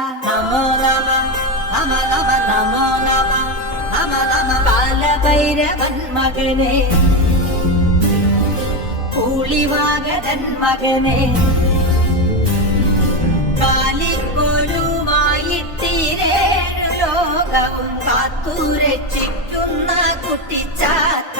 നമോ നമ നമ നമ നമോ നമ നമ നമ കാലഭൈരവൻ മകനെ കൂളിവാകരൻ മകനെ കാലിപ്പോലുമായിത്തീരേഴു ലോകവും കാത്തുരക്ഷിക്കുന്ന കുട്ടിച്ചാത്ത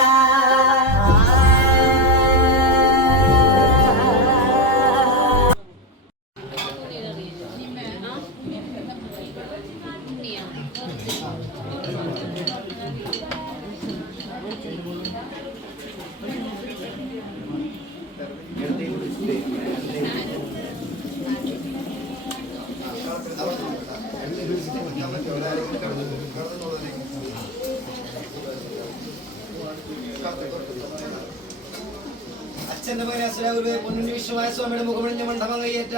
അച്ഛന്റെ മകനെ അസുരഗുരുവെ പൊന്നിന് വിശ്വമായ സ്വാമിയുടെ മുഖമണിഞ്ഞ മണ്ഡപം കയ്യേറ്റ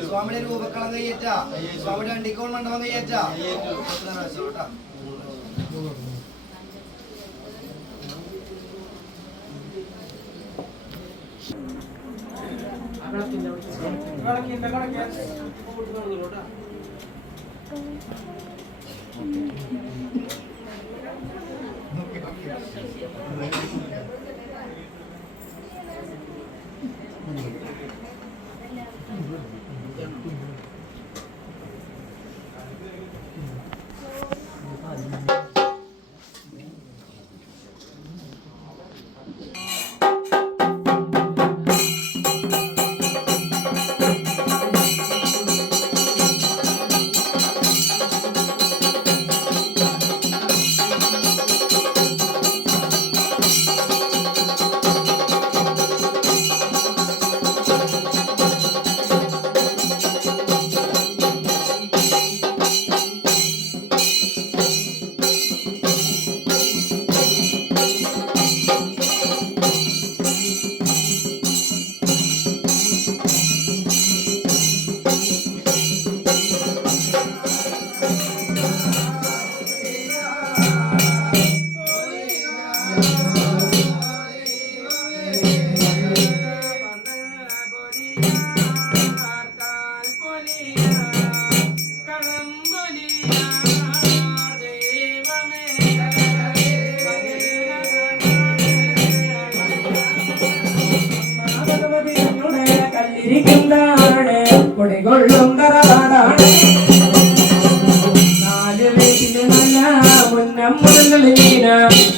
സ്വാമിയുടെ രൂപക്കളം കയ്യേറ്റ സ്വാമിയുടെ അണ്ടിക്കോൺ മണ്ഡപം കയ്യേറ്റ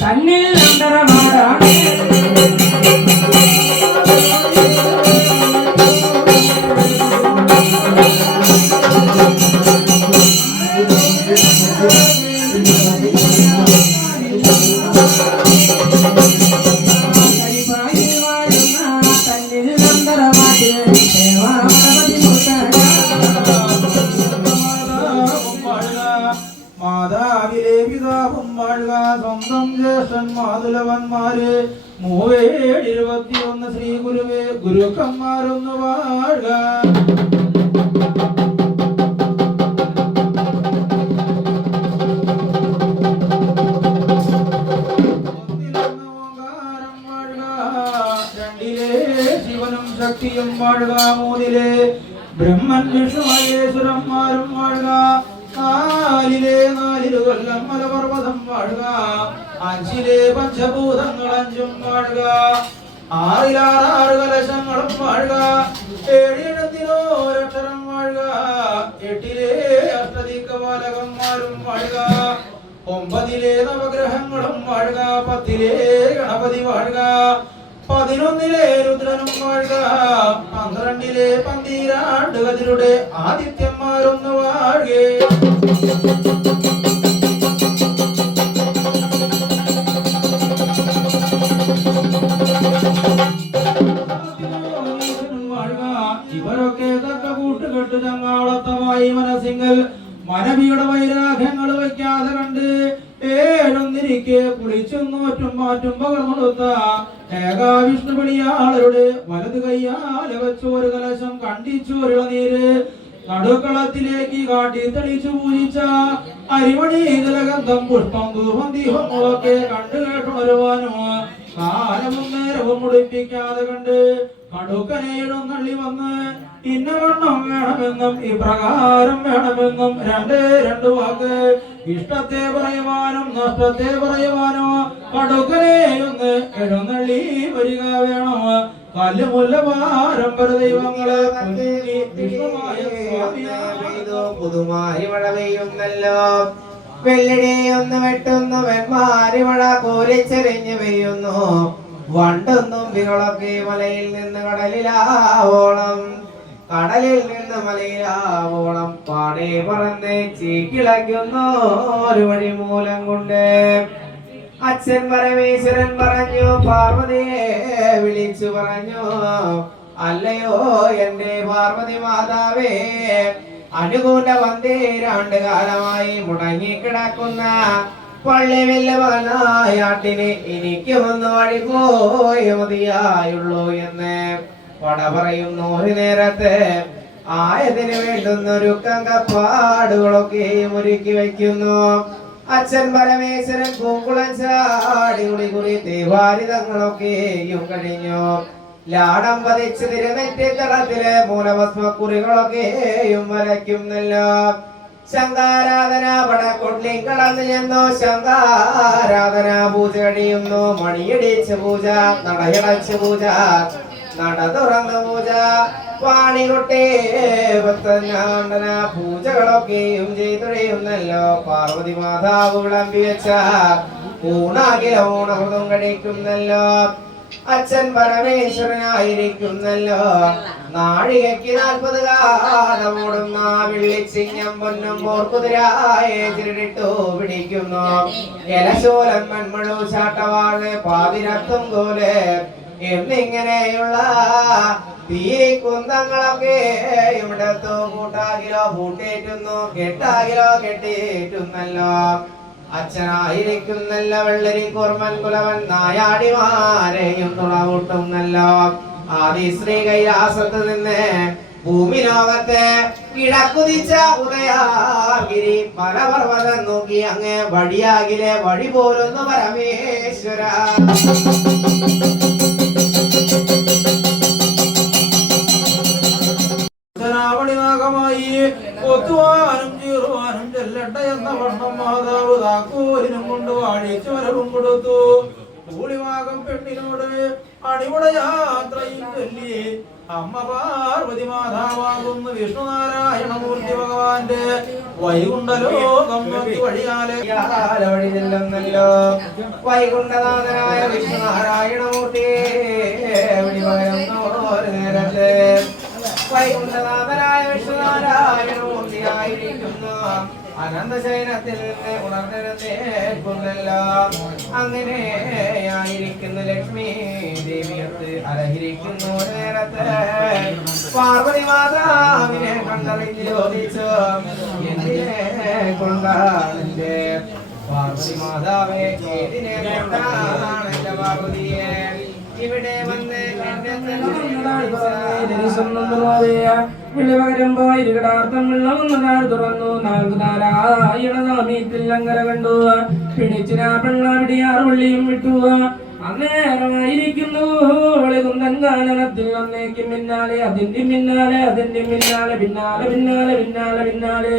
തന്നിൽ അന്തരമാരാണ് മാതാവിലെ പിതാവും വാഴ്ക സ്വന്തം ജ്യേഷ്ഠൻ മാതുലവന്മാര് 21 ശ്രീ ഗുരുവേ ഗുരുക്കന്മാരൊന്ന് വാഴ്ക ശിവനും ശക്തിയും വാഴ്ക 3 ബ്രഹ്മൻ വിഷ്ണു മഹേശ്വരന്മാരും വാഴ്ക 4 കൊല്ലം മലപർവ്വതം വാഴുക 5 പഞ്ചഭൂതങ്ങൾ 5 വാഴുക 6 കലശങ്ങളും വാഴുക 7 ഒരക്ഷരം വാഴുക 8 അഷ്ടദിക്പാലകന്മാരും വാഴുക 9 നവഗ്രഹങ്ങളും വാഴുക 10 ഗണപതി വാഴുക 11 രുദ്രനും വാഴുക 12 12 ഗതിരുടെ ആദിത്യന്മാരൊന്ന് വാഴുകേ ഇവരൊക്കെ തക്ക കൂട്ടുകെട്ട് ചങ്ങാളത്തമായി മനസ്സിങ്കൽ മനവിയുടെ വൈരാഗ്യങ്ങൾ വയ്ക്കാതെ കണ്ട് ഏഴൊന്നിരിക്കെ കുളിച്ചും നോറ്റും മാറ്റും പകർന്നെടുത്ത ഏകാവിഷ്ണുപണിയാളരുടെ വലത് കയ്യാല വെച്ചൊരു കലശം കണ്ടിച്ചോരിളനീര് നടുക്കളത്തിലേക്ക് കാട്ടി തെളിച്ചു പൂജിച്ച അരിമണി ജലഗന്ധം പുഷ്പം ധൂപം ദീപങ്ങളൊക്കെ കണ്ടു കേട്ടുണരുവാനും കാലവും നേരവും മുടിപ്പിക്കാതെ കണ്ട് കടുക്കനേഴും നള്ളി വന്ന് ഇന്നവണ്ണം വേണമെന്നും ഇപ്രകാരം വേണമെന്നും രണ്ട് വാക്ക് ഇഷ്ടത്തെ പറയുവാനും നഷ്ടത്തെ പറയുവാനോ കടുക്കനെയൊന്ന് എഴുന്നള്ളി വരിക വേണം. കല്ലുമുല്ല പാരമ്പര ദൈവങ്ങളെ പുതുമാരി മഴ പെയ്യുന്നല്ലോ. വെള്ളിടിയൊന്ന് വെട്ടുന്നു വെൺമാരി മഴ കോരിച്ചെറിഞ്ഞു പെയ്യുന്നു. വണ്ടൊന്നും വികളൊക്കെ മലയിൽ നിന്ന് കടലിലാവോളം, കടലിൽ നിന്ന് മലയിലാവോളം പാടെ പറന്ന് ചീക്കിളയ്ക്കുന്നു ഒരു വഴി മൂലം കൊണ്ട്. അച്ഛൻ പരമേശ്വരൻ പറഞ്ഞു, പാർവതിയെ വിളിച്ചു പറഞ്ഞു, അല്ലയോ എന്റെ പാർവതി മാതാവേ, അനുകൂല വന്തേരാണ്ട് കാലമായി മുടങ്ങിക്കിടക്കുന്ന പള്ളി വല്ലവനായാട്ടിന് എനിക്ക് വന്ന് വഴി പോയി മതിയായുള്ളൂ എന്ന് പട പറയുന്നു. ഒരു നേരത്തെ ആയതിന് വേണ്ടുന്നൊരു കങ്കപ്പാടുകളൊക്കെ ഒരുക്കി വയ്ക്കുന്നു. അച്ഛൻ പരമേശ്വരൻ പൂങ്കുളം ചാടി കുളി ദേവാരിതങ്ങളൊക്കെയും കഴിഞ്ഞു. ലാടം പതിച്ച് തിരുനെറ്റിക്കളത്തിലെ മൂലഭസ്മക്കുറികളൊക്കെയും വരയ്ക്കുന്നല്ലോ. ശങ്കാരാധന പടക്കൊള്ളിൽ കടന്നു ചെന്നു. ശങ്കാരാധന പൂജ കഴിയുന്നു. മണിയടിച്ച് പൂജ, നടയടച്ച് പൂജ, നട തുറന്ന പൂജ, പാണികൊട്ടേ ഭക്തനാണ്ടന പൂജകളൊക്കെയും ചെയ്തൊഴിയുന്നല്ലോ. പാർവതി മാതാവ് വിളമ്പി വെച്ച ഊണാകില ഊണമൃതം കഴിക്കുന്നല്ലോ. അച്ഛൻ പരമേശ്വരനായിരിക്കുന്നല്ലോ. നാഴികയ്ക്ക് 40 കാലമോടുന്ന വിള്ളിച്ചിങ്ങം പൊന്നും പോർക്കുതിരായെ ചിരിട്ടു പിടിക്കുന്നു. എലശോലൻ മൺമഴു ചാട്ടവാഴ് പാതിരത്തും കോല് എന്നിങ്ങനെയുള്ള തീരിക്കുന്തങ്ങളൊക്കെ ഇവിടത്തു കൂട്ടാകിലോ കൂട്ടേറ്റുന്നു, കെട്ടാകിലോ കെട്ടിയേറ്റുന്നല്ലോ. അച്ഛനായിരിക്കുന്നല്ല വെള്ളരി കുർമൻ കുലവൻ നായാടിമാരെയും തുണകൂട്ടുന്നല്ലോ. ആദി ശ്രീ കൈലാസത്ത് നിന്ന് ഭൂമി ലോകത്തെ കിഴക്കുതിച്ച ഉദയാഗിരി പലപർവ്വതം നോക്കി അങ്ങ് വഴിയാകിലെ വഴി പോരുന്നു പരമേശ്വര. ായി ഒത്തുവാനും ചീറുവാനും ചെല്ലട്ടെ എന്ന വണ്ണം മാതാവ് താക്കോലിനും കൊണ്ട് വാഴിച്ചു വരവും കൊടുത്തു. കൂളിവാകം പെണ്ണിനോട് അടിപൊളി യാത്രയും ചൊല്ലി അമ്മ പാർവതി മാതാവാകുന്നു വിഷ്ണുനാരായണമൂർത്തി ഭഗവാന്റെ വൈകുണ്ഠലോകം നോക്കി വഴിയാലെ വഴി ചെല്ലുന്നല്ലോ. വൈകുണ്ഠനാഥനായ വിഷ്ണുനാരായണമൂർത്തി നേരത്തെ വൈകുണ്ഠനാഥനായ വിഷ്ണുനാരായണമൂർത്തിയായിരിക്കുന്നു. അനന്തശയനത്തിൽ നിന്ന് ഉണർന്നിരുന്നേൽക്കുന്നല്ലോ. അങ്ങനെയായിരിക്കുന്ന ലക്ഷ്മി ദേവിയത്ത് അലഹരിക്കുന്നു. നേരത്തെ പാർവതി മാതാവിനെ കണ്ടറിഞ്ഞ് ചോദിച്ചു, എന്തിനെ കൊണ്ടാണ് എന്റെ പാർവതി മാതാവേ, ഏതിനെ കൊണ്ടാണ് എന്റെ പാർവതിയെ ഇവിടെ വന്ന് വിളിവകരുമ്പോ ഇരുകടാർത്ഥം വെള്ളമൊന്നാൾ തുറന്നു. നാരായണനാമീത്തിൽ അങ്കര കണ്ടു. പിടിച്ചിരാ പെണ്ണാവിടിയാറുള്ളിയും വിട്ടു. അന്നേരമായിരിക്കുന്നു കുന്തൻ കാനനത്തിൽ ഒന്നേക്കും പിന്നാലെ അതിന്റെ പിന്നാലെ പിന്നാലെ പിന്നാലെ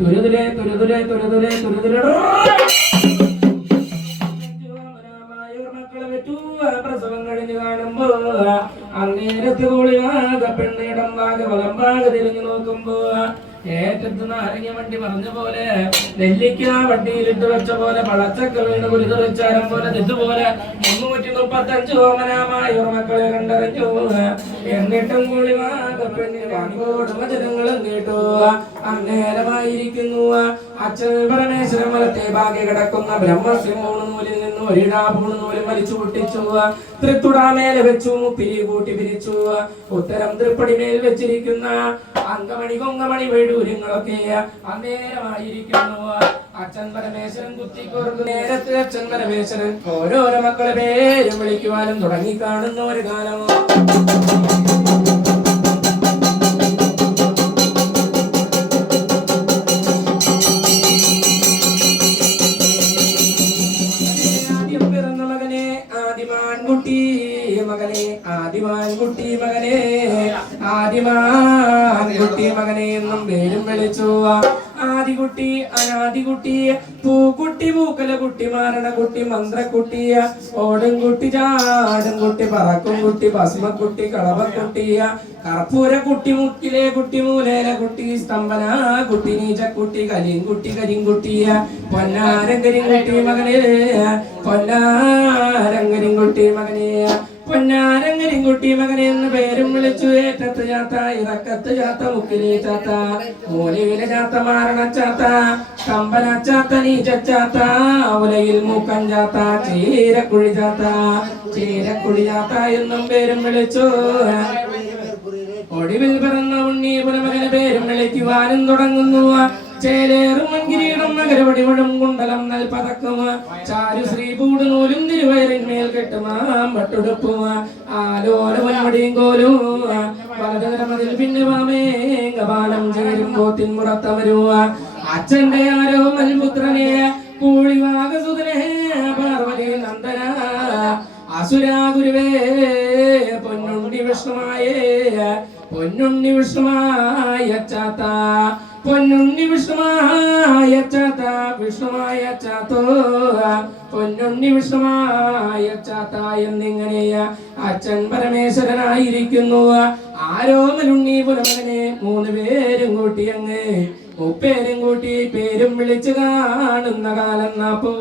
തുരുതുലെ തുരുതുലെ തുരുതുലെ തുരുതുലെ പ്രസവം കഴിഞ്ഞ് കാണുമ്പോ അന്നേരത്ത് കൂളിവാക പെണ്ണിടം വാക വലമ്പാക തിരിഞ്ഞു നോക്കുമ്പോ ഏറ്റത്ത് നാരങ്ങ വണ്ടി പറഞ്ഞ പോലെ നെല്ലിക്ക വണ്ടിയിലിട്ട് വെച്ച പോലെ പളച്ചക്ക വീണ് കുരുതെറിച്ചാരം പോലെ ഇതുപോലെ 335 ഓമനാമായ മക്കളെ കണ്ടറിഞ്ഞു. എന്നിട്ടും കൂളിവാക പെണ്ണിന് ജനങ്ങളും കേട്ടു. അന്നേരമായിരിക്കുന്നു അച്ഛൻ പരമേശ്വരൻ വലത്തെ ഭാഗ്യ കിടക്കുന്ന ബ്രഹ്മസിംഹൂണ് നൂലിൽ നിന്ന് ഒരിടാപൂണ് നൂല് വലിച്ചു പൊട്ടിച്ചു. തൃത്തുടാമേലെ വെച്ചു പിരി കൂട്ടി പിരിച്ചു. ഉത്തരം തൃപ്പടിമേൽ വെച്ചിരിക്കുന്ന അങ്കമണി കൊങ്കമണി വേടൂര്യങ്ങളൊക്കെ അന്നേരമായിരിക്കുന്നു അച്ഛൻ പരമേശ്വരൻ കുത്തിക്കോർക്കും. നേരത്തെ അച്ഛൻ പരമേശ്വരൻ ഓരോരോ മക്കളെ പേരും വിളിക്കുവാനും തുടങ്ങി കാണുന്ന ഒരു കാലം. ആദിമാൻകുട്ടി മകനെ ആദിമാൻകുട്ടി മകനെ എന്നും പേരും വിളിച്ചു. ആദികുട്ടി, അനാദികുട്ടി, പൂക്കുട്ടി, പൂക്കല കുട്ടി, മാരണക്കുട്ടി, മന്ത്രക്കുട്ടി, ഓടുംകുട്ടി, ചാടുംകുട്ടി, പറക്കുംകുട്ടി, ഭസ്മക്കുട്ടി, കളവക്കുട്ടി, കർപ്പൂരക്കുട്ടി, മുക്കിലെ കുട്ടി, മൂലേല കുട്ടി, സ്തംഭന കുട്ടി, നീചക്കുട്ടി, കലിൻകുട്ടി, കരിങ്കുട്ടി, പൊന്നാരങ്കരിൻകുട്ടി മകനെ, പൊന്നാരങ്കരിൻകുട്ടി മകനെ, പൊന്നാരങ്കരിൻകുട്ടി മകനെ എന്ന് പേരും വിളിച്ചു. ഏറ്റത്ത് ചാത്ത, ഇറക്കത്ത് ചാത്ത, മുക്കിലെ ചാത്ത, മൂലയിലെ ചാത്ത, മാരണച്ചാത്ത, കമ്പനച്ചാത്ത, നീചച്ചാത്ത, ഉലയിൽ മൂക്കൻ ചാത്ത, ചീരക്കുഴി ചാത്ത, ചീരക്കുഴി ചാത്ത എന്നും പേരും വിളിച്ചു. ഒടുവിൽ പിറന്ന ഉണ്ണി പുലമകന് പേരും വിളിക്കുവാനും തുടങ്ങുന്നു. ചേലേറും മൺകിരീടം നഗരവടിവടും കുണ്ടലം നൽപതക്കും ചാരു ശ്രീപൂട് നൂലും തിരുവയറിന്മേൽ കെട്ടുമാം പട്ടുടുപ്പും ആലോല പൊന്മുടിയും കോലും വലതുകരമതിൽ പിന്നെ വാമേങ്കപാലം ചേരുമ്പോത്തിൻ മുറത്തമരുവ അച്ഛന്റെ ആരോ മൽപുത്രനെ കൂളിവാകസുതനെ പാർവതി നന്ദന അസുരാഗുരുവേ പൊന്നുണ്ണി വിഷ്ണുമായേ പൊന്നുണ്ണി വിഷ്ണുമായ ചാത്ത പൊന്നുണ്ണി വിഷ്ണുമായ ചാത്ത വിഷ്ണുമായ ചാത്തോ പൊന്നുണ്ണി വിഷ്ണുമായ ചാത്ത എന്നിങ്ങനെ അച്ഛൻ പരമേശ്വരനായിരിക്കുന്നു. ആരോമലുണ്ണി പുലമകനെ 3 പേരും കൂട്ടി അങ്ങ് മുപ്പേരും കൂട്ടി പേരും വിളിച്ചു കാണുന്ന കാലം നാപ്പോ.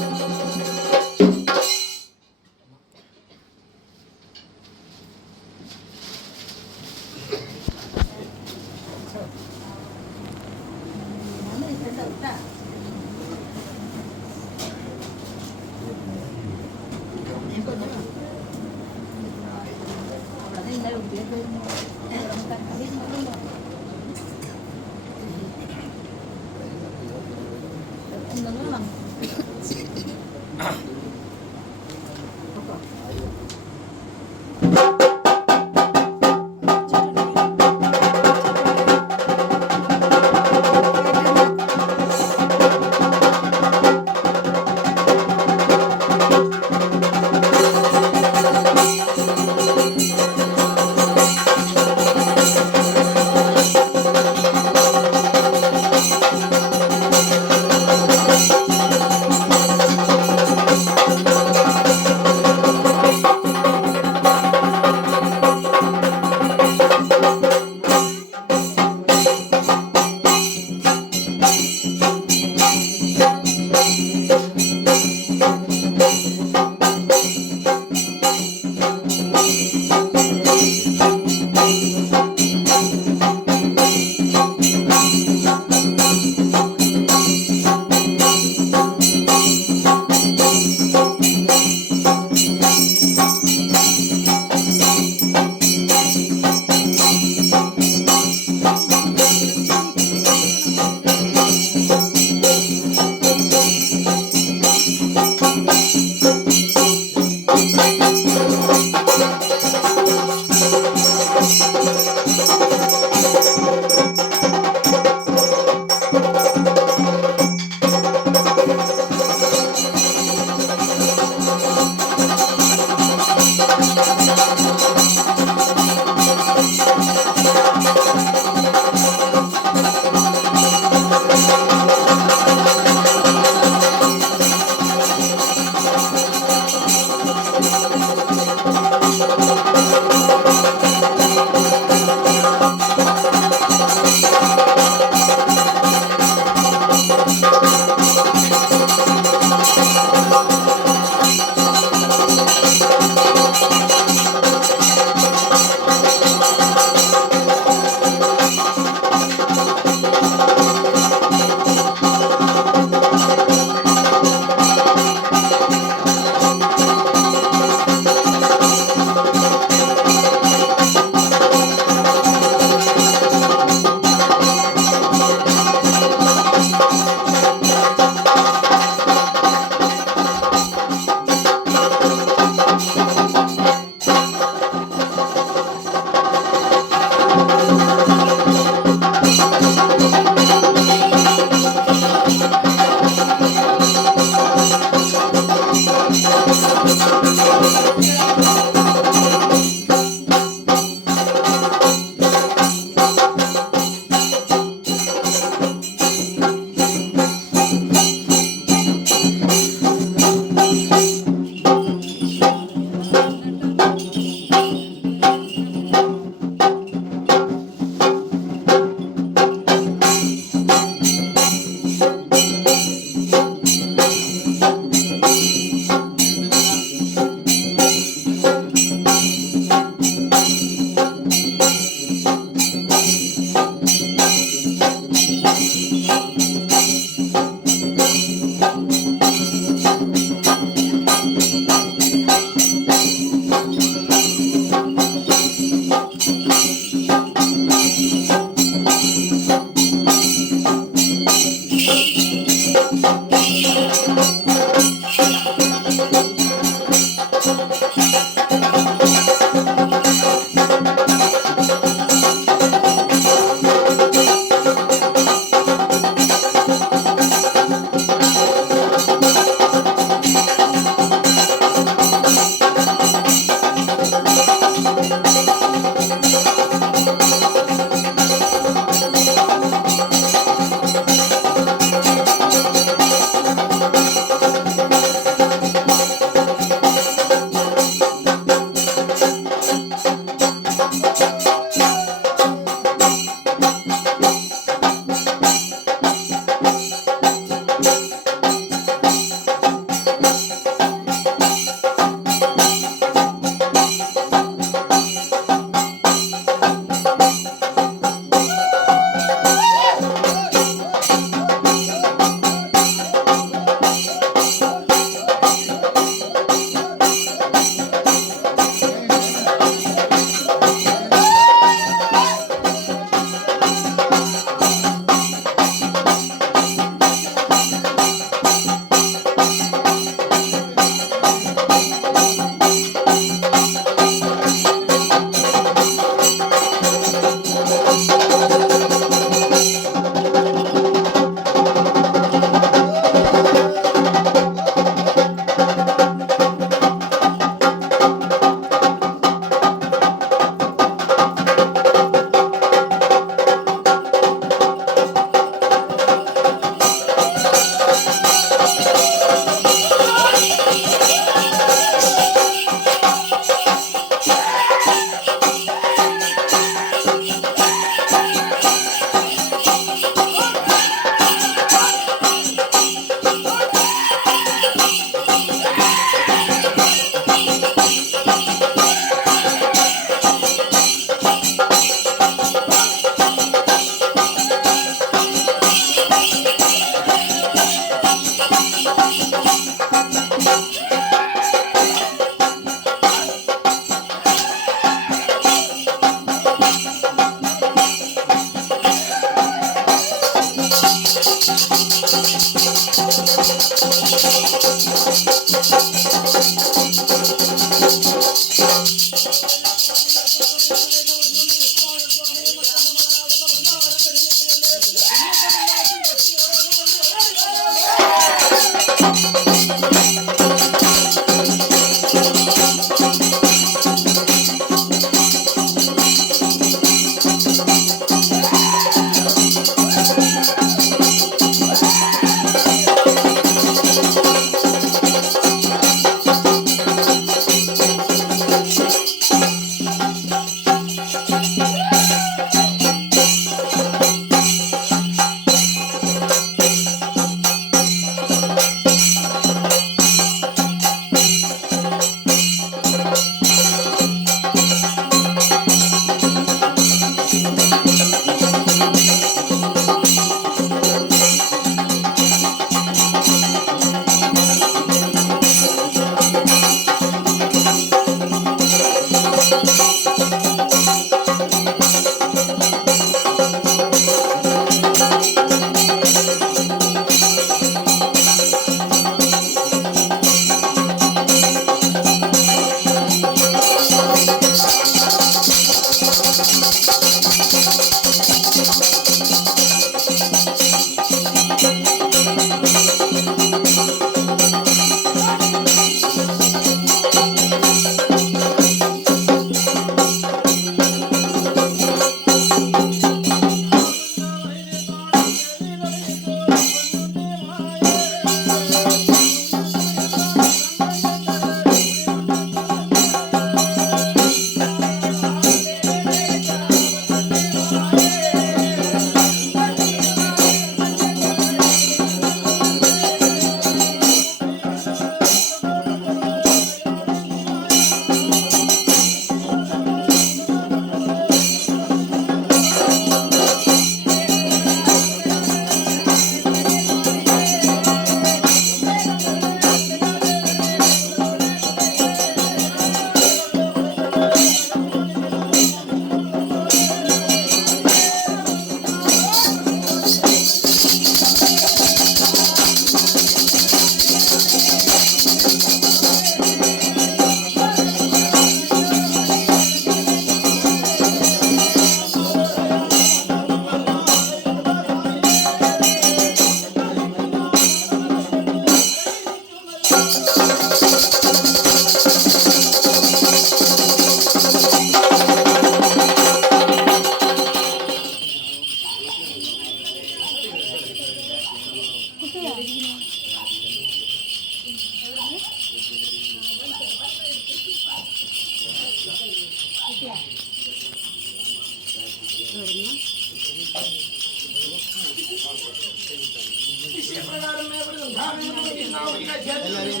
എല്ലാവരും